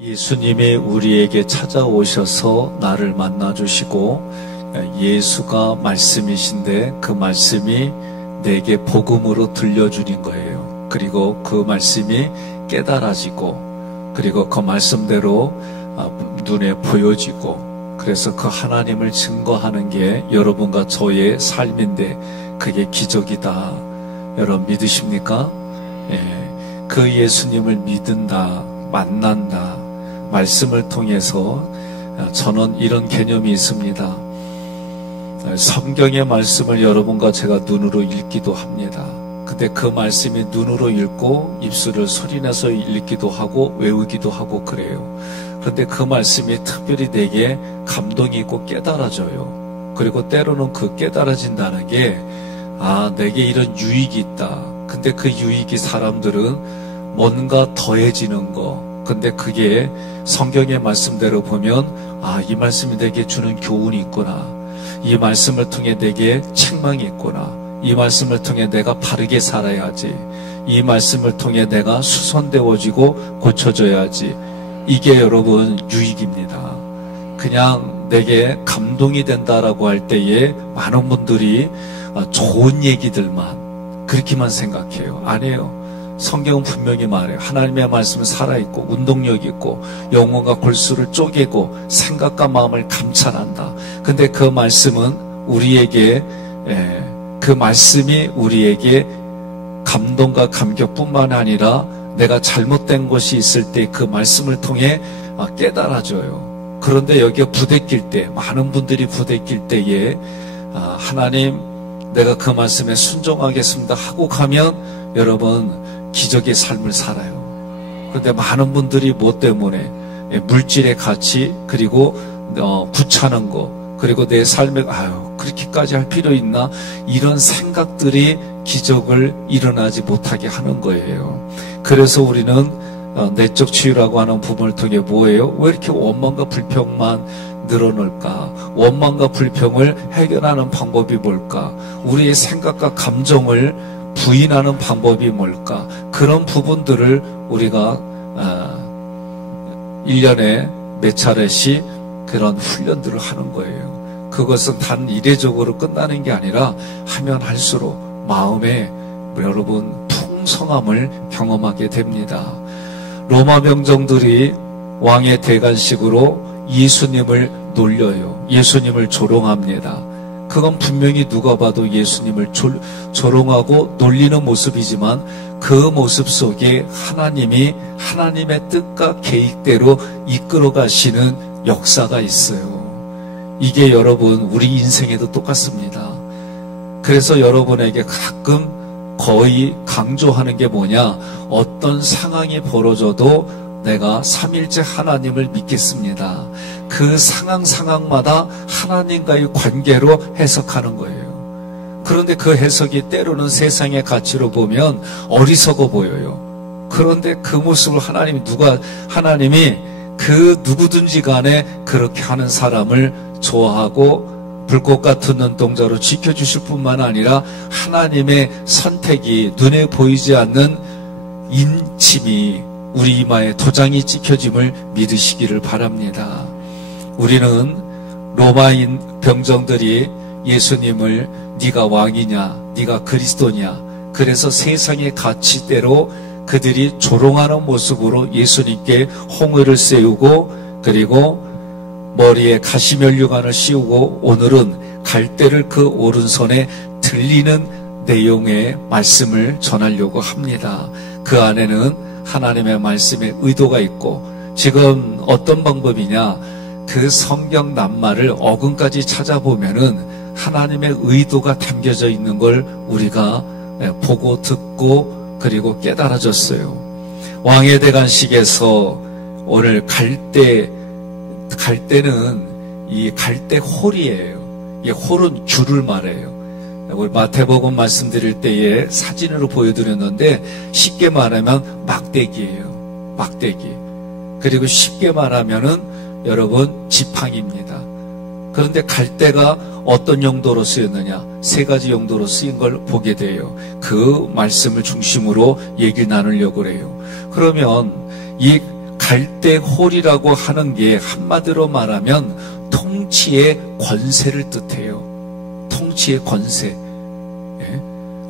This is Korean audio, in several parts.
예수님이 우리에게 찾아오셔서 나를 만나주시고 예수가 말씀이신데 그 말씀이 내게 복음으로 들려주는 거예요. 그리고 그 말씀이 깨달아지고 그리고 그 말씀대로 눈에 보여지고 그래서 그 하나님을 증거하는 게 여러분과 저의 삶인데 그게 기적이다. 여러분 믿으십니까? 그 예수님을 믿는다, 만난다. 말씀을 통해서 저는 이런 개념이 있습니다. 성경의 말씀을 여러분과 제가 눈으로 읽기도 합니다. 근데 그 말씀이 눈으로 읽고 입술을 소리내서 읽기도 하고 외우기도 하고 그래요. 그런데 그 말씀이 특별히 내게 감동이 있고 깨달아져요. 그리고 때로는 그 깨달아진다는 게 내게 이런 유익이 있다. 근데 그 유익이 사람들은 뭔가 더해지는 거. 근데 그게 성경의 말씀대로 보면 이 말씀이 내게 주는 교훈이 있구나. 이 말씀을 통해 내게 책망이 있구나. 이 말씀을 통해 내가 바르게 살아야지. 이 말씀을 통해 내가 수선되어지고 고쳐져야지. 이게 여러분 유익입니다. 그냥 내게 감동이 된다라고 할 때에 많은 분들이 좋은 얘기들만 그렇게만 생각해요. 아니에요. 성경은 분명히 말해요. 하나님의 말씀은 살아있고 운동력이 있고 영혼과 골수를 쪼개고 생각과 마음을 감찰한다. 근데 그 말씀은 우리에게 그 말씀이 우리에게 감동과 감격뿐만 아니라 내가 잘못된 것이 있을 때 그 말씀을 통해 깨달아져요. 그런데 여기에 부대낄 때 많은 분들이 부대낄 때에 하나님 내가 그 말씀에 순종하겠습니다 하고 가면 여러분 기적의 삶을 살아요. 그런데 많은 분들이 뭐 때문에 물질의 가치 그리고 구차는 거 그리고 내 삶에 그렇게까지 할 필요 있나 이런 생각들이 기적을 일어나지 못하게 하는 거예요. 그래서 우리는 내적 치유라고 하는 부분을 통해 뭐예요? 왜 이렇게 원망과 불평만 늘어날까? 원망과 불평을 해결하는 방법이 뭘까? 우리의 생각과 감정을 부인하는 방법이 뭘까? 그런 부분들을 우리가 1년에 몇 차례씩 그런 훈련들을 하는 거예요. 그것은 단 이례적으로 끝나는 게 아니라 하면 할수록 마음에 여러분 풍성함을 경험하게 됩니다. 로마 병정들이 왕의 대관식으로 예수님을 놀려요. 예수님을 조롱합니다. 그건 분명히 누가 봐도 예수님을 조롱하고 놀리는 모습이지만 그 모습 속에 하나님이 하나님의 뜻과 계획대로 이끌어 가시는 역사가 있어요. 이게 여러분 우리 인생에도 똑같습니다. 그래서 여러분에게 가끔 거의 강조하는 게 뭐냐? 어떤 상황이 벌어져도 내가 삼일째 하나님을 믿겠습니다. 그 상황마다 하나님과의 관계로 해석하는 거예요. 그런데 그 해석이 때로는 세상의 가치로 보면 어리석어 보여요. 그런데 그 모습을 하나님이 그 누구든지 간에 그렇게 하는 사람을 좋아하고 불꽃 같은 눈동자로 지켜주실 뿐만 아니라 하나님의 선택이 눈에 보이지 않는 인침이 우리 이마에 도장이 찍혀짐을 믿으시기를 바랍니다. 우리는 로마인 병정들이 예수님을 네가 왕이냐, 네가 그리스도냐, 그래서 세상의 가치대로 그들이 조롱하는 모습으로 예수님께 홍의를 세우고 그리고 머리에 가시면류관을 씌우고 오늘은 갈대를 그 오른손에 들리는 내용의 말씀을 전하려고 합니다. 그 안에는 하나님의 말씀의 의도가 있고 지금 어떤 방법이냐? 그 성경 낱말을 어근까지 찾아보면은 하나님의 의도가 담겨져 있는 걸 우리가 보고 듣고 그리고 깨달아졌어요. 왕의 대관식에서 오늘 갈대는 이 갈대 홀이에요. 이 홀은 귤을 말해요. 우리 마태복음 말씀드릴 때에 사진으로 보여드렸는데 쉽게 말하면 막대기예요. 막대기. 그리고 쉽게 말하면은 여러분 지팡이입니다. 그런데 갈대가 어떤 용도로 쓰였느냐? 세 가지 용도로 쓰인 걸 보게 돼요. 그 말씀을 중심으로 얘기를 나누려고 그래요. 그러면 이 갈대홀이라고 하는 게 한마디로 말하면 통치의 권세를 뜻해요. 통치의 권세. 예?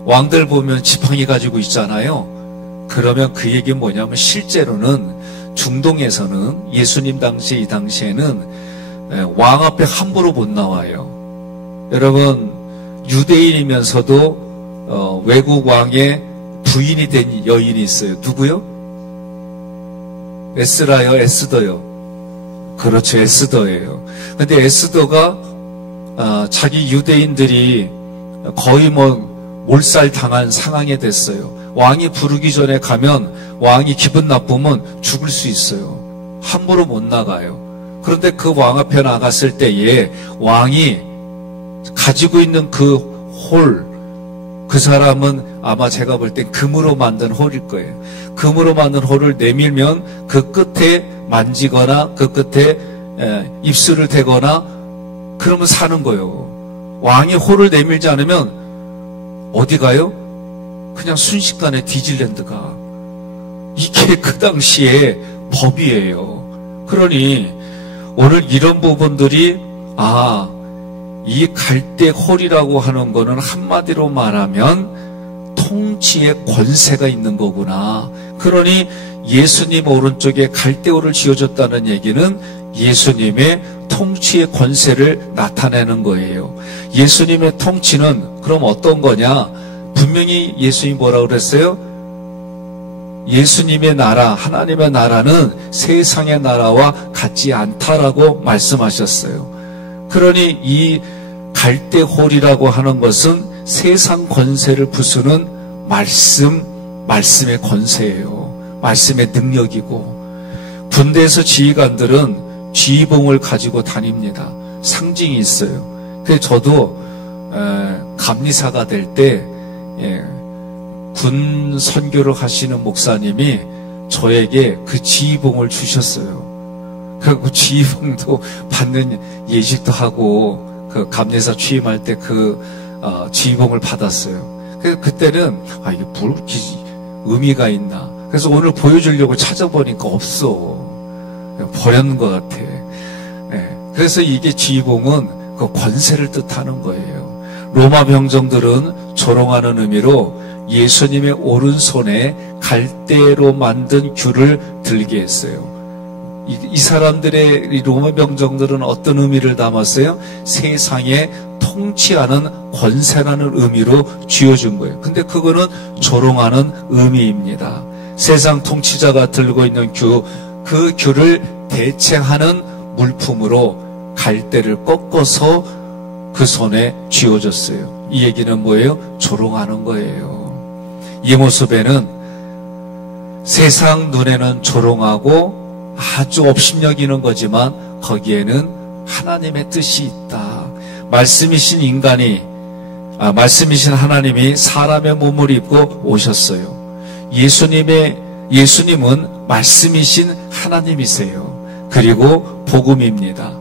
왕들 보면 지팡이 가지고 있잖아요. 그러면 그 얘기는 뭐냐면 실제로는 중동에서는 예수님 당시 이 당시에는 왕 앞에 함부로 못 나와요. 여러분 유대인이면서도 외국 왕의 부인이 된 여인이 있어요. 누구요? 에스라요? 에스더요? 그렇죠. 에스더예요. 근데 에스더가 자기 유대인들이 거의 몰살 당한 상황이 됐어요. 왕이 부르기 전에 가면 왕이 기분 나쁘면 죽을 수 있어요. 함부로 못 나가요. 그런데 그 왕 앞에 나갔을 때에 왕이 가지고 있는 그 홀, 그 사람은 아마 제가 볼 땐 금으로 만든 홀일 거예요. 금으로 만든 홀을 내밀면 그 끝에 만지거나 그 끝에 입술을 대거나 그러면 사는 거예요. 왕이 홀을 내밀지 않으면 어디 가요? 그냥 순식간에 디즈랜드가. 이게 그 당시에 법이에요. 그러니 오늘 이런 부분들이 이 갈대홀이라고 하는 거는 한마디로 말하면 통치의 권세가 있는 거구나. 그러니 예수님 오른쪽에 갈대홀을 쥐어줬다는 얘기는 예수님의 통치의 권세를 나타내는 거예요. 예수님의 통치는 그럼 어떤 거냐? 분명히 예수님이 뭐라고 그랬어요? 예수님의 나라, 하나님의 나라는 세상의 나라와 같지 않다라고 말씀하셨어요. 그러니 이 갈대홀이라고 하는 것은 세상 권세를 부수는 말씀의 권세예요. 말씀의 능력이고, 군대에서 지휘관들은 지휘봉을 가지고 다닙니다. 상징이 있어요. 그래서 저도 감리사가 될 때 군 선교를 하시는 목사님이 저에게 그 지휘봉을 주셨어요. 그리고 지휘봉도 받는 예식도 하고 그 감리사 취임할 때 그 지휘봉을 받았어요. 그래서 그때는 이게 뭘 이렇게 의미가 있나. 그래서 오늘 보여주려고 찾아보니까 없어. 버렸는 것 같아. 그래서 이게 지휘봉은 그 권세를 뜻하는 거예요. 로마 병정들은 조롱하는 의미로 예수님의 오른손에 갈대로 만든 귤을 들게 했어요. 이 사람들의 이 로마 병정들은 어떤 의미를 담았어요? 세상에 통치하는 권세라는 의미로 쥐어준 거예요. 근데 그거는 조롱하는 의미입니다. 세상 통치자가 들고 있는 그 귤을 대체하는 물품으로 갈대를 꺾어서 그 손에 쥐어줬어요. 이 얘기는 뭐예요? 조롱하는 거예요. 이 모습에는 세상 눈에는 조롱하고 아주 업신여기는 거지만 거기에는 하나님의 뜻이 있다. 말씀이신 하나님이 사람의 몸을 입고 오셨어요. 예수님은 말씀이신 하나님이세요. 그리고 복음입니다.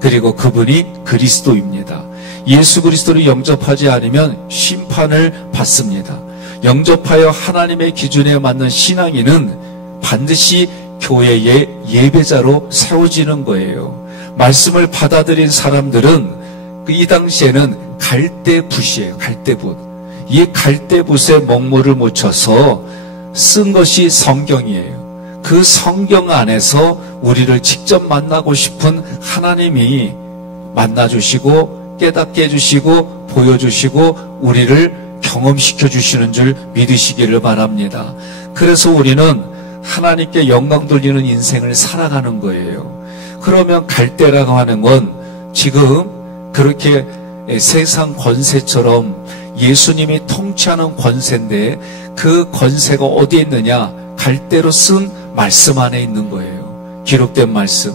그리고 그분이 그리스도입니다. 예수 그리스도를 영접하지 않으면 심판을 받습니다. 영접하여 하나님의 기준에 맞는 신앙인은 반드시 교회의 예배자로 세워지는 거예요. 말씀을 받아들인 사람들은 이 당시에는 갈대붓이에요. 갈대붓. 이 갈대붓에 먹물을 묻혀서 쓴 것이 성경이에요. 그 성경 안에서 우리를 직접 만나고 싶은 하나님이 만나주시고 깨닫게 해주시고 보여주시고 우리를 경험시켜 주시는 줄 믿으시기를 바랍니다. 그래서 우리는 하나님께 영광 돌리는 인생을 살아가는 거예요. 그러면 갈대라고 하는 건 지금 그렇게 세상 권세처럼 예수님이 통치하는 권세인데 그 권세가 어디에 있느냐? 갈대로 쓴 말씀 안에 있는 거예요. 기록된 말씀.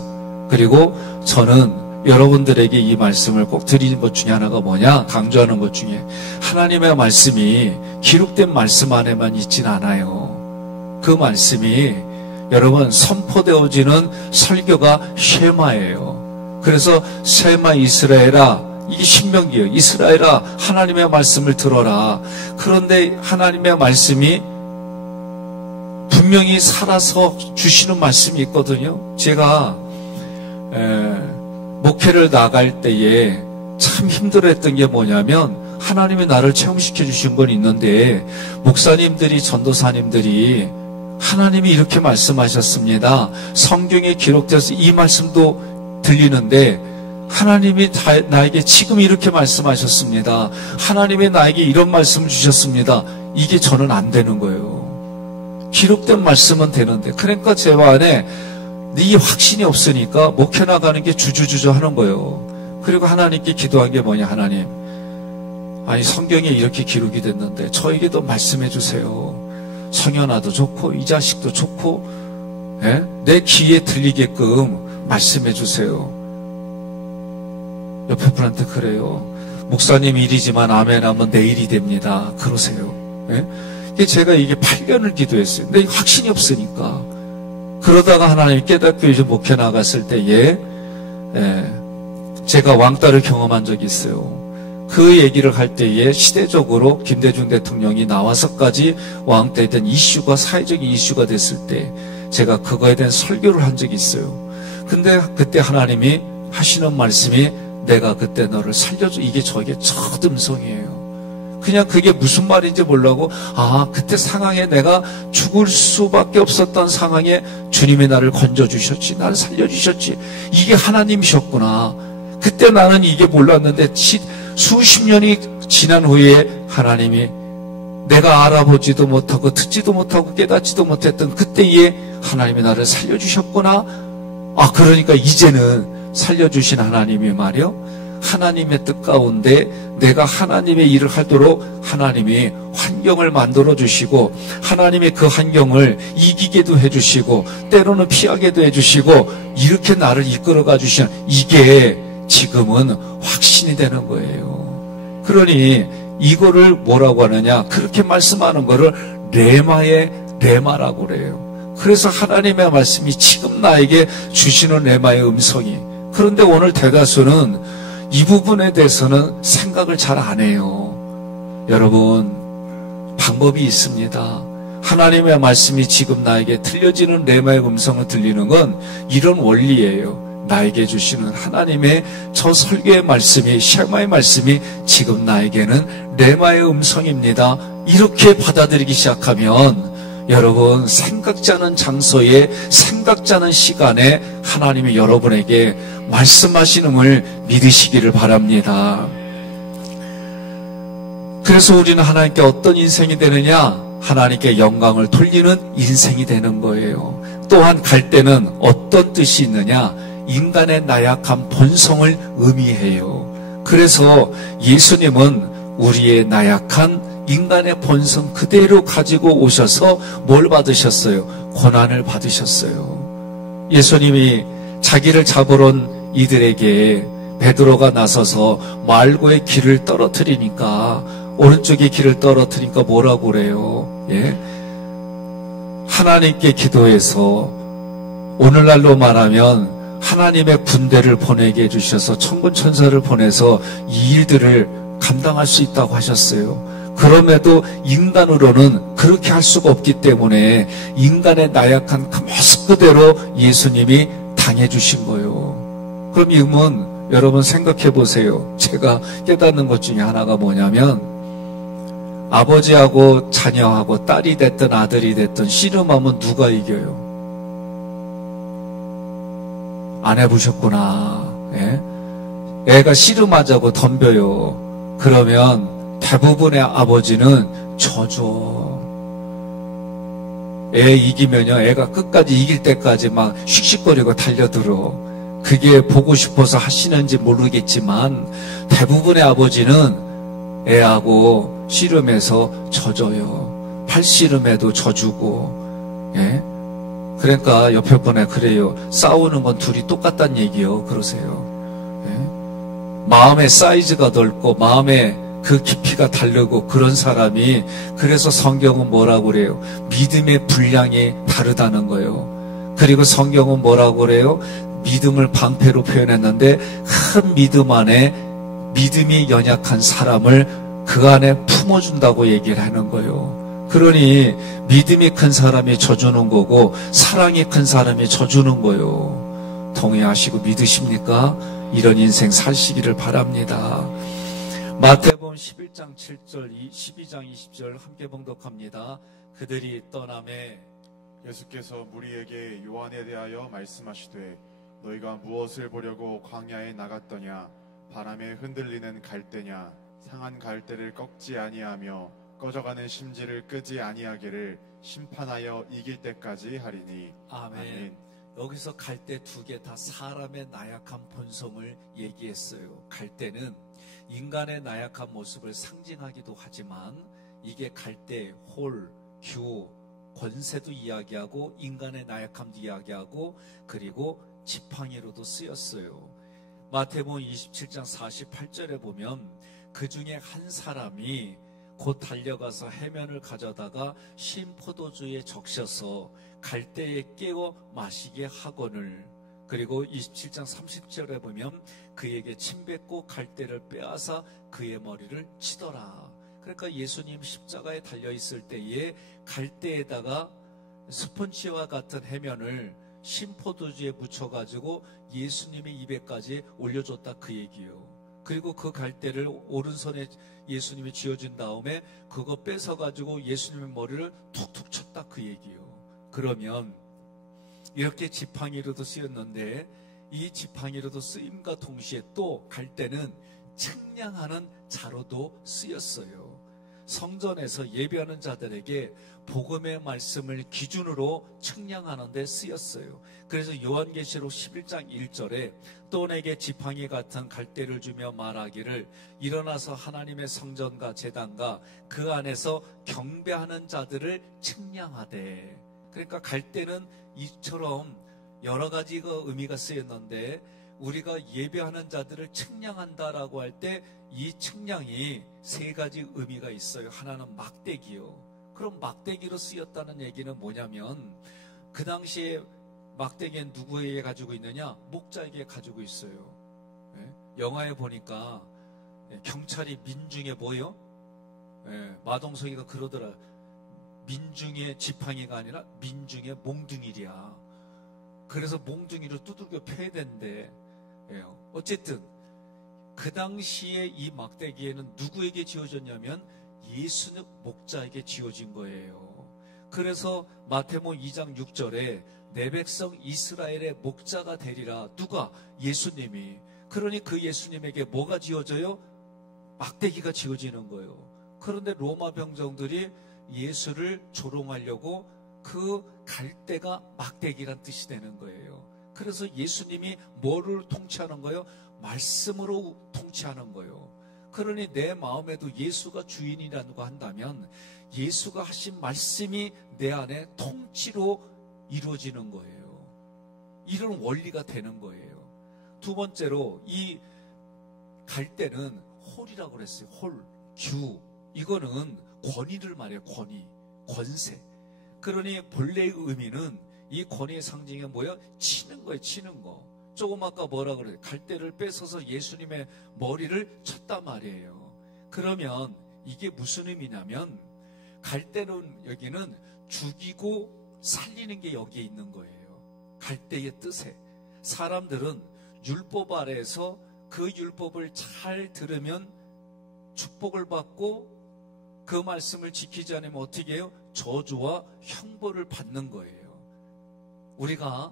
그리고 저는 여러분들에게 이 말씀을 꼭 드리는 것 중에 하나가 뭐냐? 강조하는 것 중에 하나님의 말씀이 기록된 말씀 안에만 있진 않아요. 그 말씀이 여러분 선포되어지는 설교가 쉐마예요. 그래서 쉐마 이스라엘아, 이게 신명기예요. 이스라엘아, 하나님의 말씀을 들어라. 그런데 하나님의 말씀이 분명히 분명히 살아서 주시는 말씀이 있거든요. 제가 목회를 나갈 때에 참 힘들었던 게 뭐냐면 하나님이 나를 체험시켜 주신 건 있는데 목사님들이 전도사님들이 하나님이 이렇게 말씀하셨습니다. 성경에 기록돼서 이 말씀도 들리는데 하나님이 나에게 지금 이렇게 말씀하셨습니다. 하나님이 나에게 이런 말씀을 주셨습니다. 이게 저는 안 되는 거예요. 기록된 말씀은 되는데 그러니까 제 안에 이 확신이 없으니까 목회 나가는 게 주저주저 하는 거예요. 그리고 하나님께 기도한 게 뭐냐. 하나님, 아니 성경에 이렇게 기록이 됐는데 저에게도 말씀해 주세요. 성현아도 좋고 이 자식도 좋고 내 귀에 들리게끔 말씀해 주세요. 옆에 분한테 그래요. 목사님 일이지만 아멘 하면 내일이 됩니다. 그러세요. 제가 이게 8년을 기도했어요. 근데 확신이 없으니까. 그러다가 하나님이 깨닫고 이제 목회 나갔을 때에 제가 왕따를 경험한 적이 있어요. 그 얘기를 할 때에 시대적으로 김대중 대통령이 나와서까지 왕따에 대한 이슈가 사회적인 이슈가 됐을 때 제가 그거에 대한 설교를 한 적이 있어요. 근데 그때 하나님이 하시는 말씀이 내가 그때 너를 살려줘. 이게 저에게 첫 음성이에요. 그냥 그게 무슨 말인지 몰라고 그때 상황에 내가 죽을 수밖에 없었던 상황에 주님이 나를 건져주셨지. 나를 살려주셨지. 이게 하나님이셨구나. 그때 나는 이게 몰랐는데 수십 년이 지난 후에 하나님이 내가 알아보지도 못하고 듣지도 못하고 깨닫지도 못했던 그때에 하나님이 나를 살려주셨구나. 그러니까 이제는 살려주신 하나님이 말이요. 하나님의 뜻 가운데 내가 하나님의 일을 하도록 하나님이 환경을 만들어 주시고 하나님의 그 환경을 이기게도 해주시고 때로는 피하게도 해주시고 이렇게 나를 이끌어가 주시는 이게 지금은 확신이 되는 거예요. 그러니 이거를 뭐라고 하느냐, 그렇게 말씀하는 거를 레마라고 그래요. 그래서 하나님의 말씀이 지금 나에게 주시는 레마의 음성이. 그런데 오늘 대다수는 이 부분에 대해서는 생각을 잘 안 해요. 여러분, 방법이 있습니다. 하나님의 말씀이 지금 나에게 들려지는 레마의 음성을 들리는 건 이런 원리예요. 나에게 주시는 하나님의 저 설교의 말씀이, 셰마의 말씀이 지금 나에게는 레마의 음성입니다. 이렇게 받아들이기 시작하면 여러분, 생각지 않은 장소에 생각지 않은 시간에 하나님이 여러분에게 말씀하시는을 믿으시기를 바랍니다. 그래서 우리는 하나님께 어떤 인생이 되느냐? 하나님께 영광을 돌리는 인생이 되는 거예요. 또한 갈 때는 어떤 뜻이 있느냐? 인간의 나약한 본성을 의미해요. 그래서 예수님은 우리의 나약한 인간의 본성 그대로 가지고 오셔서 뭘 받으셨어요? 고난을 받으셨어요. 예수님이 자기를 잡으러 온 이들에게 베드로가 나서서 말고의 길을 떨어뜨리니까, 오른쪽에 길을 떨어뜨리니까 뭐라고 그래요? 하나님께 기도해서 오늘날로 말하면 하나님의 군대를 보내게 해주셔서 천군 천사를 보내서 이 일들을 감당할 수 있다고 하셨어요. 그럼에도 인간으로는 그렇게 할 수가 없기 때문에 인간의 나약한 그 모습 그대로 예수님이 당해주신 거예요. 그럼 이건 여러분 생각해 보세요. 제가 깨닫는 것 중에 하나가 뭐냐면, 아버지하고 자녀하고 딸이 됐든 아들이 됐든 씨름하면 누가 이겨요? 안 해보셨구나. 애가 씨름하자고 덤벼요. 그러면 대부분의 아버지는 져줘. 애 이기면요, 애가 끝까지 이길 때까지 막 씩씩거리고 달려들어. 그게 보고 싶어서 하시는지 모르겠지만 대부분의 아버지는 애하고 씨름해서 져줘요. 팔씨름해도 져주고. 그러니까 옆에 분에 그래요. 싸우는 건 둘이 똑같다는 얘기요. 그러세요. 마음의 사이즈가 넓고 마음의 그 깊이가 다르고 그런 사람이, 그래서 성경은 뭐라고 그래요? 믿음의 분량이 다르다는 거예요. 그리고 성경은 뭐라고 그래요? 믿음을 방패로 표현했는데 큰 믿음 안에 믿음이 연약한 사람을 그 안에 품어준다고 얘기를 하는 거예요. 그러니 믿음이 큰 사람이 져주는 거고 사랑이 큰 사람이 져주는 거요. 동의하시고 믿으십니까? 이런 인생 사시기를 바랍니다. 마태복음 11장 7절, 12장 20절 함께 봉독합니다. 그들이 떠나매 예수께서 무리에게 요한에 대하여 말씀하시되 너희가 무엇을 보려고 광야에 나갔더냐? 바람에 흔들리는 갈대냐? 상한 갈대를 꺾지 아니하며 꺼져가는 심지를 끄지 아니하기를 심판하여 이길 때까지 하리니. 아멘. 아멘. 여기서 갈대 두 개 다 사람의 나약한 본성을 얘기했어요. 갈대는 인간의 나약한 모습을 상징하기도 하지만 이게 갈대, 홀, 규, 권세도 이야기하고 인간의 나약함도 이야기하고 그리고 지팡이로도 쓰였어요. 마태복음 27장 48절에 보면 그 중에 한 사람이 곧 달려가서 해면을 가져다가 신 포도주에 적셔서 갈대에 깨워 마시게 하거늘. 그리고 27장 30절에 보면 그에게 침 뱉고 갈대를 빼앗아 그의 머리를 치더라. 그러니까 예수님 십자가에 달려있을 때에 갈대에다가 스펀지와 같은 해면을 신포도주에 묻혀가지고 예수님의 입에까지 올려줬다 그 얘기예요. 그리고 그 갈대를 오른손에 예수님이 쥐어준 다음에 그거 뺏어가지고 예수님의 머리를 툭툭 쳤다 그 얘기예요. 그러면 이렇게 지팡이로도 쓰였는데 이 지팡이로도 쓰임과 동시에 또 갈대는 측량하는 자로도 쓰였어요. 성전에서 예배하는 자들에게 복음의 말씀을 기준으로 측량하는 데 쓰였어요. 그래서 요한계시록 11장 1절에 또 내게 지팡이 같은 갈대를 주며 말하기를 일어나서 하나님의 성전과 제단과 그 안에서 경배하는 자들을 측량하되. 그러니까 갈대는 이처럼 여러 가지가 의미가 쓰였는데 우리가 예배하는 자들을 측량한다라고 할 때 이 측량이 세 가지 의미가 있어요. 하나는 막대기요. 그럼 막대기로 쓰였다는 얘기는 뭐냐면 그 당시에 막대기는 누구에게 가지고 있느냐? 목자에게 가지고 있어요. 영화에 보니까 경찰이 민중에 뭐요? 마동석이가 그러더라. 민중의 지팡이가 아니라 민중의 몽둥이랴. 그래서 몽둥이로 두들겨 패야 된대. 어쨌든 그 당시에 이 막대기에는 누구에게 지어졌냐면 예수는 목자에게 지어진 거예요. 그래서 마태복음 2장 6절에 내 백성 이스라엘의 목자가 되리라. 누가? 예수님이. 그러니 그 예수님에게 뭐가 지어져요? 막대기가 지어지는 거예요. 그런데 로마 병정들이 예수를 조롱하려고 그 갈대가 막대기란 뜻이 되는 거예요. 그래서 예수님이 뭐를 통치하는 거예요? 말씀으로 통치하는 거예요. 그러니 내 마음에도 예수가 주인이라고 한다면 예수가 하신 말씀이 내 안에 통치로 이루어지는 거예요. 이런 원리가 되는 거예요. 두 번째로 이 갈대는 홀이라고 그랬어요. 홀, 규. 이거는 권위를 말해요. 권위, 권세. 그러니 본래의 의미는 이 권위의 상징이 뭐야? 치는 거예요. 치는 거. 조금 아까 뭐라 그래요? 갈대를 뺏어서 예수님의 머리를 쳤단 말이에요. 그러면 이게 무슨 의미냐면 갈대는 여기는 죽이고 살리는 게 여기에 있는 거예요. 갈대의 뜻에. 사람들은 율법 아래에서 그 율법을 잘 들으면 축복을 받고 그 말씀을 지키지 않으면 어떻게 해요? 저주와 형벌을 받는 거예요. 우리가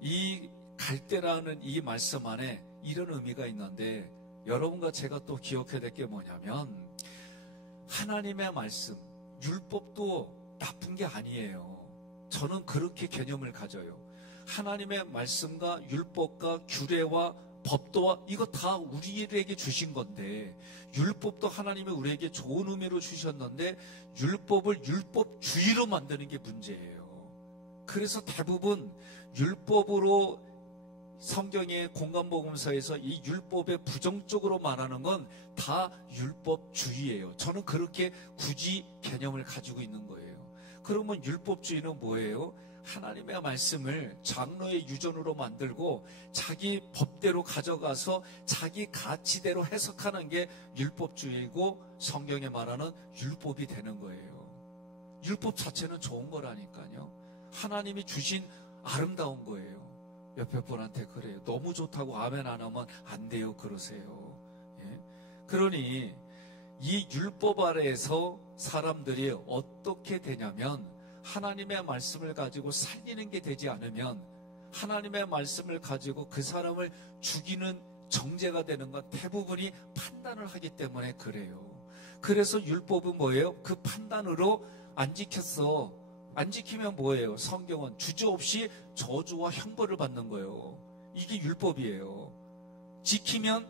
이 갈대라는 이 말씀 안에 이런 의미가 있는데 여러분과 제가 또 기억해야 될 게 뭐냐면 하나님의 말씀, 율법도 나쁜 게 아니에요. 저는 그렇게 개념을 가져요. 하나님의 말씀과 율법과 규례와 법도와 이거 다 우리에게 주신 건데 율법도 하나님이 우리에게 좋은 의미로 주셨는데 율법을 율법주의로 만드는 게 문제예요. 그래서 대부분 율법으로 성경의 공간복음서에서 이 율법에 부정적으로 말하는 건 다 율법주의예요. 저는 그렇게 굳이 개념을 가지고 있는 거예요. 그러면 율법주의는 뭐예요? 하나님의 말씀을 장로의 유전으로 만들고 자기 법대로 가져가서 자기 가치대로 해석하는 게 율법주의고 성경에 말하는 율법이 되는 거예요. 율법 자체는 좋은 거라니까요. 하나님이 주신 아름다운 거예요. 옆에 분한테 그래요. 너무 좋다고 아멘 안 하면 안 돼요. 그러세요. 예? 그러니 이 율법 아래에서 사람들이 어떻게 되냐면 하나님의 말씀을 가지고 살리는 게 되지 않으면 하나님의 말씀을 가지고 그 사람을 죽이는 정죄가 되는 건 대부분이 판단을 하기 때문에 그래요. 그래서 율법은 뭐예요? 그 판단으로 안 지켰어. 안 지키면 뭐예요? 성경은 주저없이 저주와 형벌을 받는 거예요. 이게 율법이에요. 지키면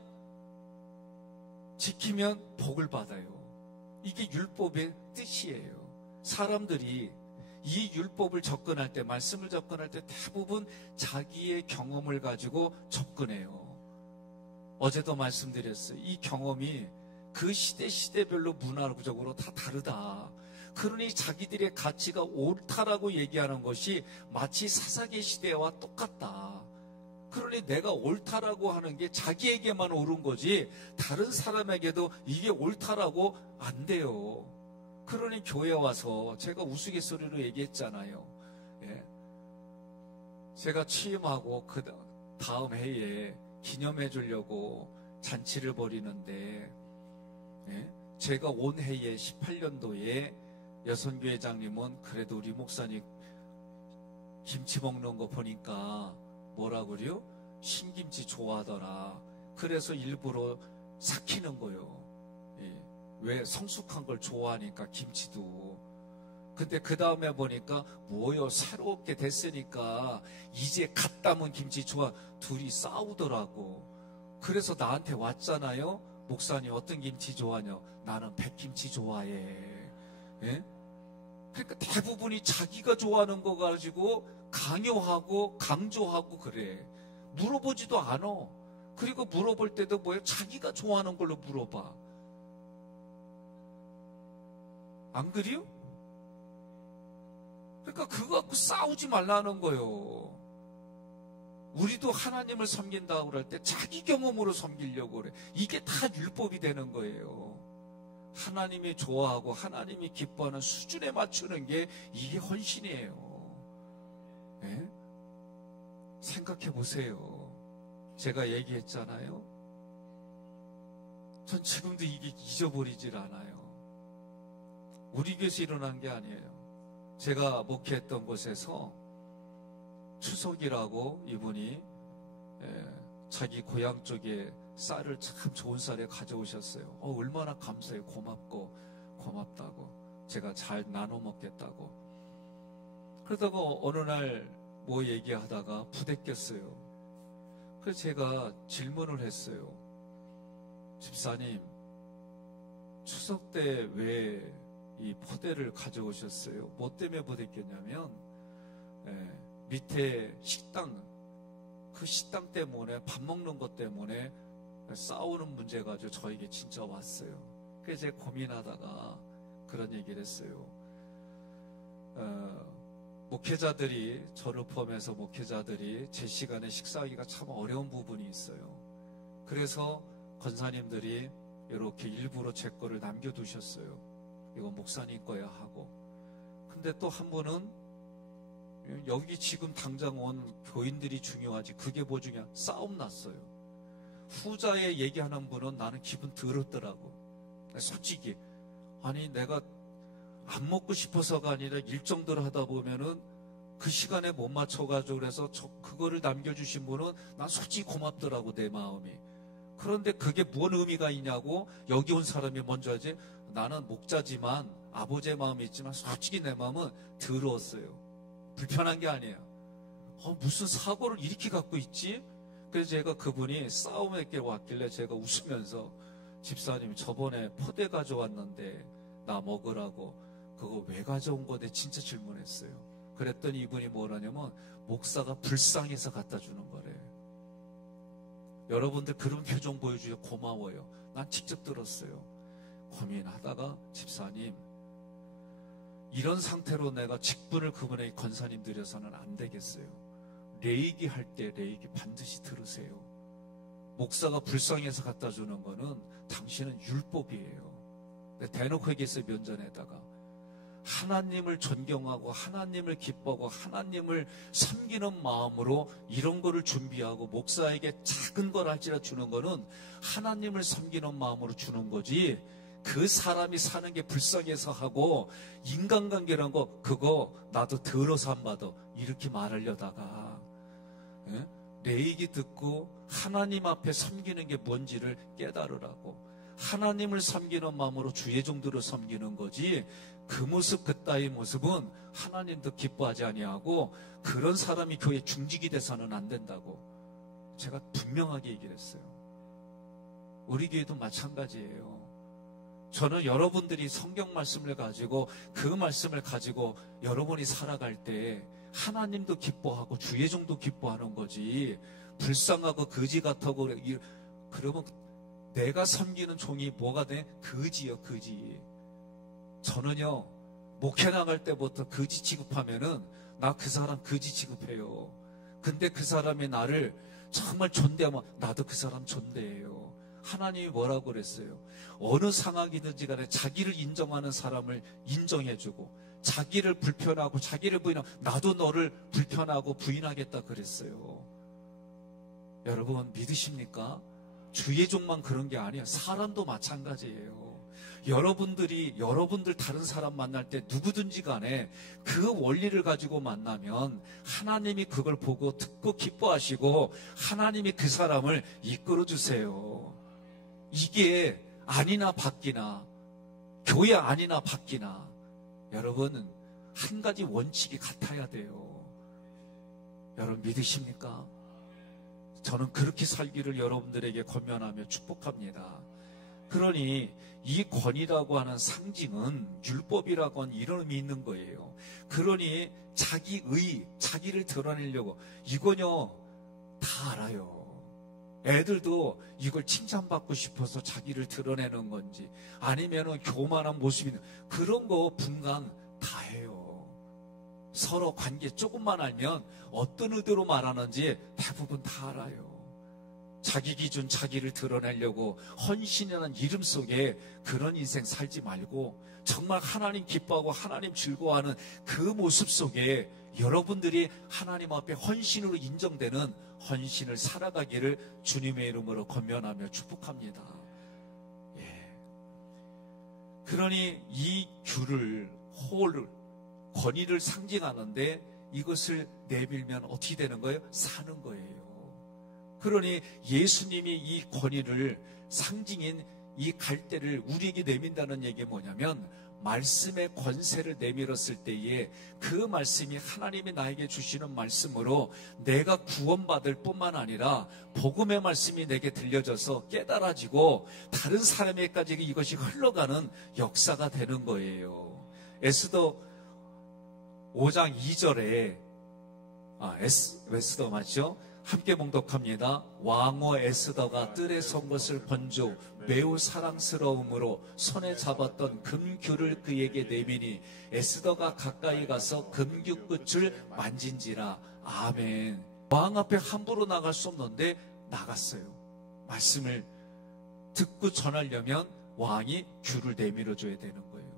복을 받아요. 이게 율법의 뜻이에요. 사람들이 이 율법을 접근할 때, 말씀을 접근할 때 대부분 자기의 경험을 가지고 접근해요. 어제도 말씀드렸어요. 이 경험이 그 시대별로 문화적으로 다 다르다. 그러니 자기들의 가치가 옳다라고 얘기하는 것이 마치 사사기 시대와 똑같다. 그러니 내가 옳다라고 하는 게 자기에게만 옳은 거지 다른 사람에게도 이게 옳다라고 안 돼요. 그러니 교회 와서 제가 우스갯소리로 얘기했잖아요. 예. 제가 취임하고 그 다음 해에 기념해 주려고 잔치를 벌이는데, 예. 제가 온 해에 18년도에 여선교회장님은 그래도 우리 목사님 김치 먹는 거 보니까 뭐라고 그래요? 신김치 좋아하더라. 그래서 일부러 삭히는 거요. 예. 왜? 성숙한 걸 좋아하니까 김치도. 근데 그 다음에 보니까 뭐요? 새롭게 됐으니까 이제 갓 담은 김치 좋아. 둘이 싸우더라고. 그래서 나한테 왔잖아요. 목사님 어떤 김치 좋아하냐? 나는 백김치 좋아해. 예? 그러니까 대부분이 자기가 좋아하는 거 가지고 강요하고 강조하고 그래. 물어보지도 않아. 그리고 물어볼 때도 뭐예요? 자기가 좋아하는 걸로 물어봐. 안 그래요? 그러니까 그거 갖고 싸우지 말라는 거예요. 우리도 하나님을 섬긴다고 그럴 때 자기 경험으로 섬기려고 그래. 이게 다 율법이 되는 거예요. 하나님이 좋아하고 하나님이 기뻐하는 수준에 맞추는 게 이게 헌신이에요. 네? 생각해 보세요. 제가 얘기했잖아요. 전 지금도 이게 잊어버리질 않아요. 우리 교회에서 일어난 게 아니에요. 제가 목회했던 곳에서 추석이라고 이분이 자기 고향 쪽에 쌀을 참 좋은 쌀에 가져오셨어요. 얼마나 감사해요. 고맙다고. 제가 잘 나눠 먹겠다고. 그러다가 어느 날 뭐 얘기하다가 부대꼈어요. 그래서 제가 질문을 했어요. 집사님, 추석 때 왜 이 포대를 가져오셨어요? 뭐 때문에 부대꼈냐면 밑에 식당, 그 식당 때문에 밥 먹는 것 때문에 싸우는 문제 가지고 저에게 진짜 왔어요. 그래서 제가 고민하다가 그런 얘기를 했어요. 목회자들이, 저를 포함해서 목회자들이 제 시간에 식사하기가 참 어려운 부분이 있어요. 그래서 권사님들이 이렇게 일부러 제 거를 남겨두셨어요. 이건 목사님 거야 하고. 근데 또 한 분은 여기 지금 당장 온 교인들이 중요하지 그게 뭐 중요해? 싸움 났어요. 후자에 얘기하는 분은 나는 기분 더럽더라고. 솔직히 아니 내가 안 먹고 싶어서가 아니라 일정대로 하다 보면은 그 시간에 못 맞춰가지고 그래서 그거를 남겨주신 분은 난 솔직히 고맙더라고 내 마음이. 그런데 그게 뭔 의미가 있냐고 여기 온 사람이 먼저 하지. 나는 목자지만 아버지의 마음이 있지만 솔직히 내 마음은 더러웠어요. 불편한 게 아니에요. 무슨 사고를 이렇게 갖고 있지? 그래서 제가 그분이 싸움에 왔길래 제가 웃으면서 집사님 저번에 포대 가져왔는데 나 먹으라고 그거 왜 가져온 건데 진짜 질문했어요. 그랬더니 이분이 뭐라냐면 목사가 불쌍해서 갖다 주는 거래. 여러분들 그런 표정 보여주셔서 고마워요. 난 직접 들었어요. 고민하다가 집사님 이런 상태로 내가 직분을 그분에게 권사님 드려서는 안 되겠어요. 레이기 할 때 레이기 반드시 들으세요. 목사가 불쌍해서 갖다 주는 거는 당신은 율법이에요. 대놓고 얘기했어요. 면전에다가 하나님을 존경하고 하나님을 기뻐하고 하나님을 섬기는 마음으로 이런 거를 준비하고 목사에게 작은 걸 할지라 주는 거는 하나님을 섬기는 마음으로 주는 거지, 그 사람이 사는 게 불쌍해서 하고 인간관계란 거 그거 나도 들어서 안 받아 이렇게 말하려다가 내 얘기 듣고 하나님 앞에 섬기는 게 뭔지를 깨달으라고, 하나님을 섬기는 마음으로 주의 종들을 섬기는 거지, 그 모습 그따위 모습은 하나님도 기뻐하지 아니하고 그런 사람이 교회 중직이 돼서는 안 된다고 제가 분명하게 얘기를 했어요. 우리 교회도 마찬가지예요. 저는 여러분들이 성경 말씀을 가지고 그 말씀을 가지고 여러분이 살아갈 때 하나님도 기뻐하고 주의 종도 기뻐하는 거지, 불쌍하고 거지 같다고 그러면 내가 섬기는 종이 뭐가 돼? 거지요, 거지. 저는요, 목회 나갈 때부터 거지 취급하면은 나 그 사람 거지 취급해요. 근데 그 사람이 나를 정말 존대하면 나도 그 사람 존대해요. 하나님이 뭐라고 그랬어요? 어느 상황이든지 간에 자기를 인정하는 사람을 인정해주고, 자기를 불편하고 자기를 부인하고 나도 너를 불편하고 부인하겠다 그랬어요. 여러분 믿으십니까? 주의 종만 그런 게 아니에요. 사람도 마찬가지예요. 여러분들 다른 사람 만날 때 누구든지 간에 그 원리를 가지고 만나면 하나님이 그걸 보고 듣고 기뻐하시고 하나님이 그 사람을 이끌어 주세요. 이게 아니나 바뀌나, 교회 아니나 바뀌나, 여러분은 한 가지 원칙이 같아야 돼요. 여러분 믿으십니까? 저는 그렇게 살기를 여러분들에게 권면하며 축복합니다. 그러니 이 권이라고 하는 상징은 율법이라고 하는 이런 의미 있는 거예요. 그러니 자기를 드러내려고, 이거요 다 알아요. 애들도 이걸 칭찬받고 싶어서 자기를 드러내는 건지 아니면은 교만한 모습이 그런 거 분간 다 해요. 서로 관계 조금만 알면 어떤 의도로 말하는지 대부분 다 알아요. 자기 기준 자기를 드러내려고 헌신이라는 이름 속에 그런 인생 살지 말고 정말 하나님 기뻐하고 하나님 즐거워하는 그 모습 속에 여러분들이 하나님 앞에 헌신으로 인정되는 헌신을 살아가기를 주님의 이름으로 권면하며 축복합니다. 예. 그러니 이 귤을, 권위를 상징하는데 이것을 내밀면 어떻게 되는 거예요? 사는 거예요. 그러니 예수님이 이 권위를, 상징인 이 갈대를 우리에게 내민다는 얘기가 뭐냐면, 말씀의 권세를 내밀었을 때에 그 말씀이 하나님이 나에게 주시는 말씀으로 내가 구원받을 뿐만 아니라 복음의 말씀이 내게 들려져서 깨달아지고 다른 사람에게까지 이것이 흘러가는 역사가 되는 거예요. 에스더 5장 2절에 에스더 맞죠? 함께 봉독합니다. 왕후 에스더가 뜰에 선 것을 본 즉 매우 사랑스러움으로 손에 잡았던 금귤을 그에게 내미니 에스더가 가까이 가서 금규 끝을 만진지라. 아멘. 왕 앞에 함부로 나갈 수 없는데 나갔어요. 말씀을 듣고 전하려면 왕이 귤을 내밀어 줘야 되는 거예요.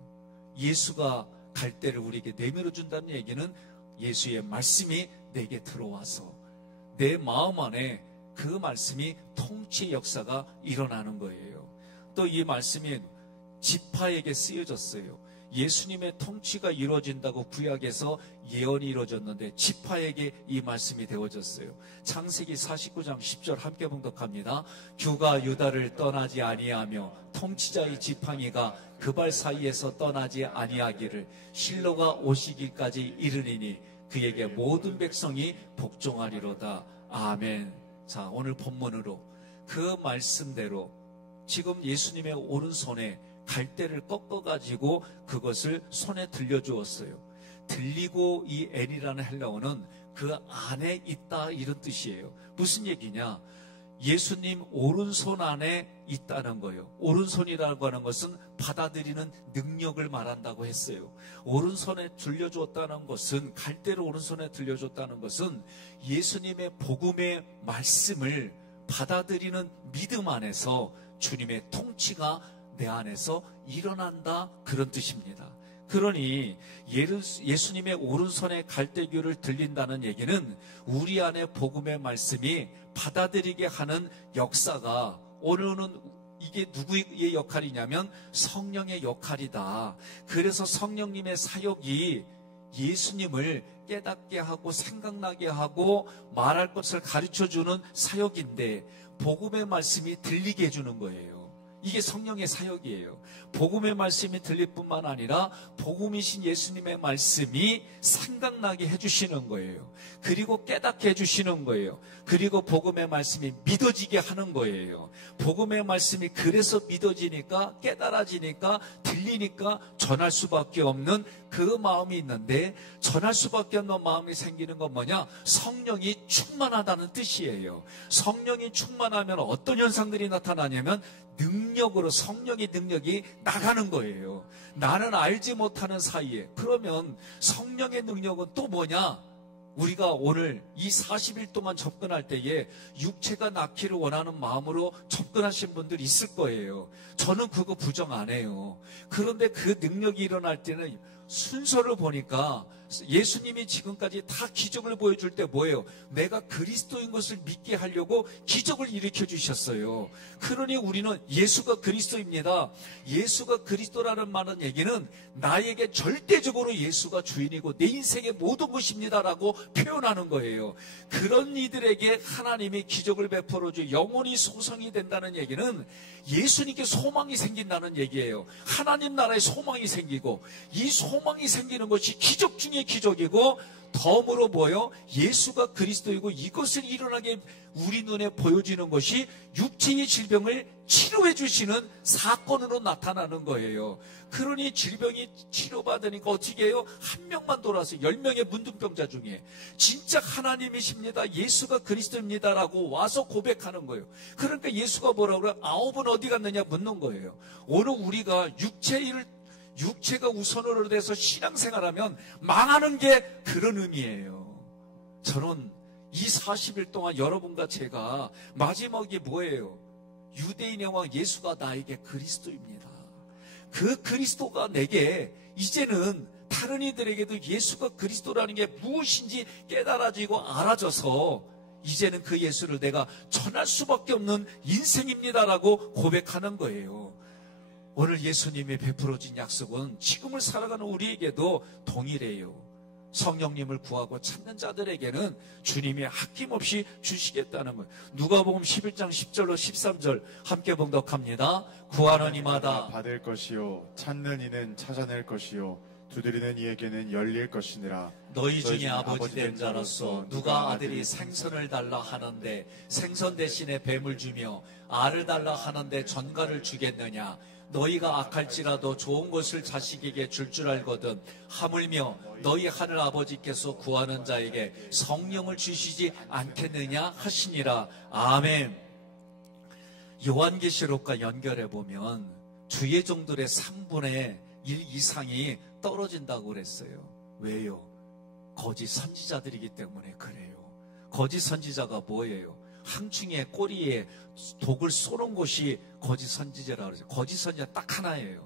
예수가 갈대를 우리에게 내밀어 준다는 얘기는 예수의 말씀이 내게 들어와서 내 마음 안에 그 말씀이 통치의 역사가 일어나는 거예요. 또 이 말씀이 지파에게 쓰여졌어요. 예수님의 통치가 이루어진다고 구약에서 예언이 이루어졌는데 지파에게 이 말씀이 되어졌어요. 창세기 49장 10절 함께 봉독합니다. 규가 유다를 떠나지 아니하며 통치자의 지팡이가 그 발 사이에서 떠나지 아니하기를 실로가 오시기까지 이르리니 그에게 모든 백성이 복종하리로다. 아멘. 자, 오늘 본문으로 그 말씀대로 지금 예수님의 오른손에 갈대를 꺾어가지고 그것을 손에 들려주었어요. 들리고 이 엔이라는 헬라어는 그 안에 있다 이런 뜻이에요. 무슨 얘기냐? 예수님 오른손 안에 있다는 거예요. 오른손이라고 하는 것은 받아들이는 능력을 말한다고 했어요. 오른손에 들려줬다는 것은, 갈대를 오른손에 들려줬다는 것은 예수님의 복음의 말씀을 받아들이는 믿음 안에서 주님의 통치가 내 안에서 일어난다 그런 뜻입니다. 그러니 예수님의 오른손에 갈대교를 들린다는 얘기는 우리 안에 복음의 말씀이 받아들이게 하는 역사가 오늘은 이게 누구의 역할이냐면 성령의 역할이다. 그래서 성령님의 사역이 예수님을 깨닫게 하고 생각나게 하고 말할 것을 가르쳐주는 사역인데 복음의 말씀이 들리게 해주는 거예요. 이게 성령의 사역이에요. 복음의 말씀이 들릴 뿐만 아니라 복음이신 예수님의 말씀이 생각나게 해주시는 거예요. 그리고 깨닫게 해주시는 거예요. 그리고 복음의 말씀이 믿어지게 하는 거예요. 복음의 말씀이 그래서 믿어지니까 깨달아지니까 들리니까 전할 수밖에 없는 그 마음이 있는데, 전할 수밖에 없는 마음이 생기는 건 뭐냐? 성령이 충만하다는 뜻이에요. 성령이 충만하면 어떤 현상들이 나타나냐면 능력으로, 성령의 능력이 나가는 거예요. 나는 알지 못하는 사이에. 그러면 성령의 능력은 또 뭐냐? 우리가 오늘 이 40일 동안 접근할 때에 육체가 낳기를 원하는 마음으로 접근하신 분들이 있을 거예요. 저는 그거 부정 안 해요. 그런데 그 능력이 일어날 때는 순서를 보니까 예수님이 지금까지 다 기적을 보여줄 때 뭐예요? 내가 그리스도인 것을 믿게 하려고 기적을 일으켜 주셨어요. 그러니 우리는 예수가 그리스도입니다. 예수가 그리스도라는 말은 얘기는 나에게 절대적으로 예수가 주인이고 내 인생의 모든 것입니다라고 표현하는 거예요. 그런 이들에게 하나님이 기적을 베풀어 주 영혼이 소성이 된다는 얘기는 예수님께 소망이 생긴다는 얘기예요. 하나님 나라에 소망이 생기고, 이 소망이 생기는 것이 기적 중에 기적이고, 덤으로 뭐요? 예수가 그리스도이고 이것을 일어나게 우리 눈에 보여지는 것이 육체의 질병을 치료해 주시는 사건으로 나타나는 거예요. 그러니 질병이 치료받으니까 어떻게 해요? 한 명만 돌아서 10명의 문둥병자 중에 진짜 하나님이십니다, 예수가 그리스도입니다라고 와서 고백하는 거예요. 그러니까 예수가 뭐라고 그래요? 9은 어디 갔느냐 묻는 거예요. 오늘 우리가 육체가 우선으로 돼서 신앙생활하면 망하는 게 그런 의미예요. 저는 이 40일 동안 여러분과 제가 마지막이 뭐예요? 유대인의 왕 예수가 나에게 그리스도입니다. 그 그리스도가 내게 이제는 다른 이들에게도 예수가 그리스도라는 게 무엇인지 깨달아지고 알아져서 이제는 그 예수를 내가 전할 수밖에 없는 인생입니다라고 고백하는 거예요. 오늘 예수님이 베풀어진 약속은 지금을 살아가는 우리에게도 동일해요. 성령님을 구하고 찾는 자들에게는 주님이 아낌없이 주시겠다는 거예요. 누가복음 11장 10절로 13절 함께 봉독합니다. 구하는 이마다 받을 것이요, 찾는 이는 찾아낼 것이요, 두드리는 이에게는 열릴 것이니라. 너희 중에 아버지 된 자로서 누가 아들이 생선을 달라 하는데 생선 대신에 뱀을 주며 알을 달라 하는데 전갈을 주겠느냐? 너희가 악할지라도 좋은 것을 자식에게 줄 알거든 하물며 너희 하늘 아버지께서 구하는 자에게 성령을 주시지 않겠느냐 하시니라. 아멘. 요한계시록과 연결해보면 주의 종들의 3분의 1 이상이 떨어진다고 그랬어요. 왜요? 거짓 선지자들이기 때문에 그래요. 거짓 선지자가 뭐예요? 항충의 꼬리에 독을 쏘는 것이 거짓 선지자라고 그러죠. 거짓 선지자 딱 하나예요.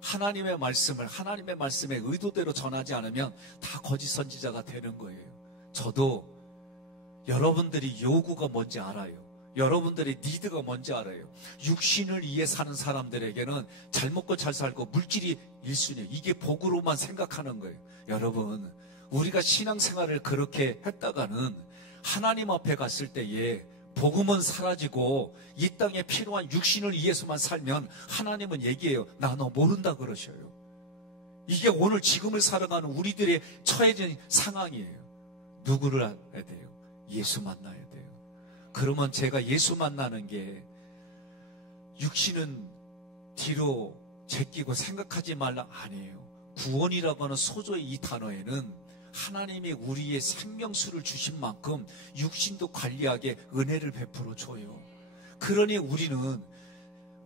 하나님의 말씀을 하나님의 말씀의 의도대로 전하지 않으면 다 거짓 선지자가 되는 거예요. 저도 여러분들이 요구가 뭔지 알아요. 여러분들의 니드가 뭔지 알아요. 육신을 위해 사는 사람들에게는 잘 먹고 잘 살고 물질이 1순위예요. 이게 복으로만 생각하는 거예요. 여러분, 우리가 신앙생활을 그렇게 했다가는 하나님 앞에 갔을 때에 복음은 사라지고 이 땅에 필요한 육신을 위해서만 살면 하나님은 얘기해요. 나 너 모른다 그러셔요. 이게 오늘 지금을 살아가는 우리들의 처해진 상황이에요. 누구를 알아야 돼요? 예수 만나야 돼요. 그러면 제가 예수 만나는 게 육신은 뒤로 제끼고 생각하지 말라 아니에요. 구원이라고 하는 소조의 이 단어에는 하나님이 우리의 생명수를 주신 만큼 육신도 관리하게 은혜를 베풀어 줘요. 그러니 우리는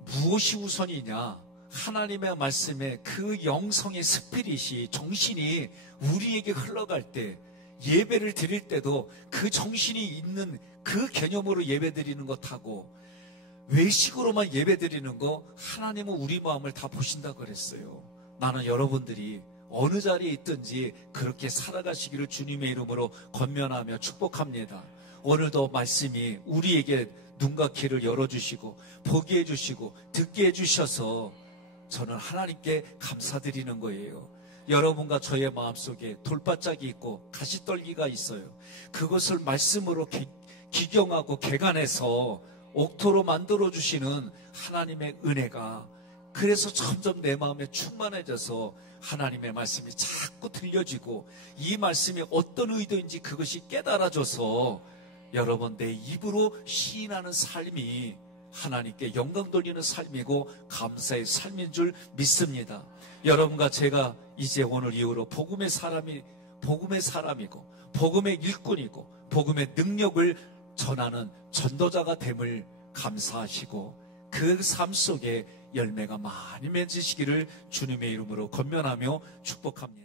무엇이 우선이냐? 하나님의 말씀에 그 영성의 스피릿이, 정신이 우리에게 흘러갈 때, 예배를 드릴 때도 그 정신이 있는 그 개념으로 예배 드리는 것하고 외식으로만 예배 드리는 거, 하나님은 우리 마음을 다 보신다 그랬어요. 나는 여러분들이 어느 자리에 있든지 그렇게 살아가시기를 주님의 이름으로 권면하며 축복합니다. 오늘도 말씀이 우리에게 눈과 귀를 열어주시고 보게 해주시고 듣게 해주셔서 저는 하나님께 감사드리는 거예요. 여러분과 저의 마음속에 돌바짝이 있고 가시떨기가 있어요. 그것을 말씀으로 기경하고 개간해서 옥토로 만들어주시는 하나님의 은혜가, 그래서 점점 내 마음에 충만해져서 하나님의 말씀이 자꾸 들려지고 이 말씀이 어떤 의도인지 그것이 깨달아져서 여러분 내 입으로 시인하는 삶이 하나님께 영광 돌리는 삶이고 감사의 삶인 줄 믿습니다. 여러분과 제가 이제 오늘 이후로 복음의 사람이고 복음의 일꾼이고 복음의 능력을 전하는 전도자가 됨을 감사하시고 그 삶 속에 열매가 많이 맺으시기를 주님의 이름으로 권면하며 축복합니다.